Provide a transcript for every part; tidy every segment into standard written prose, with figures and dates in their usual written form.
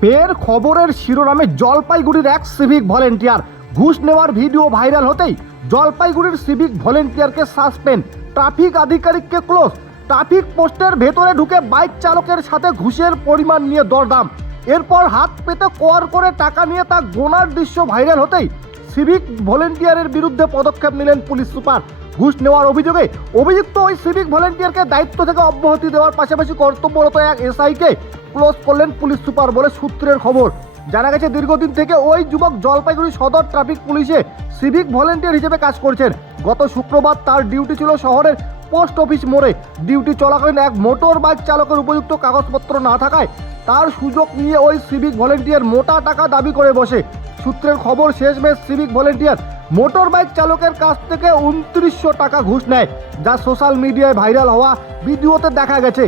ফের খবরের শিরোনামে জলপাইগুড়ির এক সিভিক ভলেন্টিয়ার ঘুষ নেওয়ার ভিডিও ভাইরাল হতেই জলপাইগুড়ির সিভিক ভলেন্টিয়ারকে সাসপেন্ড, ট্রাফিক আধিকারিককে ক্লোজ। ট্রাফিক পোস্টের ভেতরে ঢুকে বাইক চালকের সাথে ঘুষের পরিমাণ নিয়ে দরদাম, এরপর হাত পেতে কর করে টাকা নিয়ে তা গোনার দৃশ্য ভাইরাল হতেই সিভিক ভলেন্টিয়ারের বিরুদ্ধে পদক্ষেপ নিলেন পুলিশ সুপার। ঘুষ নেওয়ার অভিযোগে অভিযুক্ত ওই সিভিক ভলেন্টিয়ারকে দায়িত্ব থেকে অব্যাহতি দেওয়ার পাশাপাশি কর্তব্যরত এক এসআইকে ক্লোজ করলেন পুলিশ সুপার বলে সূত্রের খবর। জানা গেছে দীর্ঘদিন থেকে ওই যুবক জলপাইগুড়ি সদর ট্রাফিক পুলিশে সিভিক ভলেন্টিয়ার হিসেবে কাজ করছেন। গত শুক্রবার তার ডিউটি ছিল শহরের পোস্ট অফিস মোড়ে। ডিউটি চলাকালীন এক মোটর বাইক চালকের উপযুক্ত কাগজপত্র না থাকায় তার সুযোগ নিয়ে ওই সিভিক ভলেন্টিয়ার মোটা টাকা দাবি করে বসে। সূত্রের খবর, শেষমেশ সিভিক ভলেন্টিয়ার মোটর বাইক চালকের কাছ থেকে 2900 টাকা ঘুষ নেয়, যা সোশ্যাল মিডিয়ায় ভাইরাল হওয়া ভিডিওতে দেখা গেছে।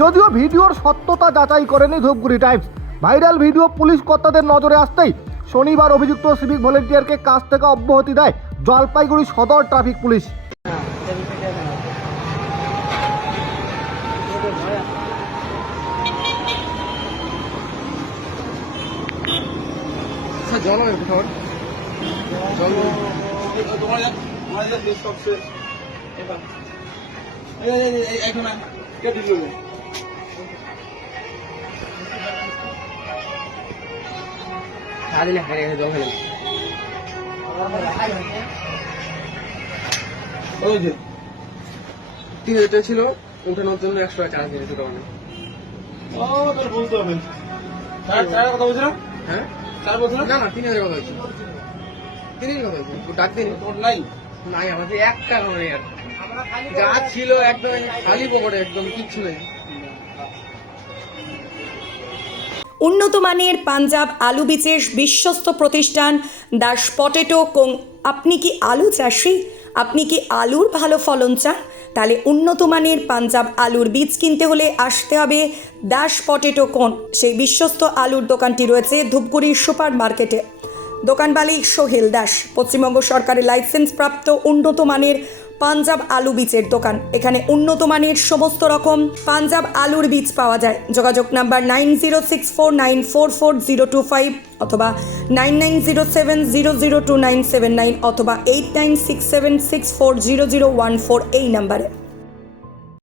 যদিও ভিডিওর সত্যতা যাচাই করেনি Dhupguri Times. Viral video police কর্তাদের নজরে আসতেই শনিবার অভিযুক্ত সিভিক ভলেন্টিয়ারকে কাজ থেকে অব্যাহতি দেয় জলপাইগুড়ি সদর ট্রাফিক পুলিশ। জল হবে কোথাও জল দিলে হারে জল হয়ে ওই যে 3000 টাকা ছিল, উঠানোর জন্য 100 টাকা চার্জ দিয়েছে দোকানে। বলতে হবে কথা বলছিলাম। হ্যাঁ চার বছর না না 3000 কথা হয়েছে, 3000 কথা হয়েছে। ডাক দিন তোর নাই নাই আমাদের 1 টাকা নেই, আর যা ছিল একদম খালি পকেটে, একদম কিচ্ছু নেই। উন্নত মানের পাঞ্জাব আলু বীজের বিশ্বস্ত প্রতিষ্ঠান দাস পটেটো কোং। আপনি কি আলু চাষি? আপনি কি আলুর ভালো ফলন চান? তাহলে উন্নত মানের পাঞ্জাব আলুর বীজ কিনতে হলে আসতে হবে দাস পটেটো কোন। সেই বিশ্বস্ত আলুর দোকানটি রয়েছে ধূপগুড়ি সুপার মার্কেটে। দোকান মালিক সোহেল দাস। পশ্চিমবঙ্গ সরকারের লাইসেন্স প্রাপ্ত উন্নত মানের পাঞ্জাব আলু বীজের দোকান। এখানে উন্নত মানের সমস্ত রকম পাঞ্জাব আলুর বীজ পাওয়া যায়। যোগাযোগ নাম্বার 9064944025 অথবা 9907002979 অথবা 8967640014 এই নাম্বারে।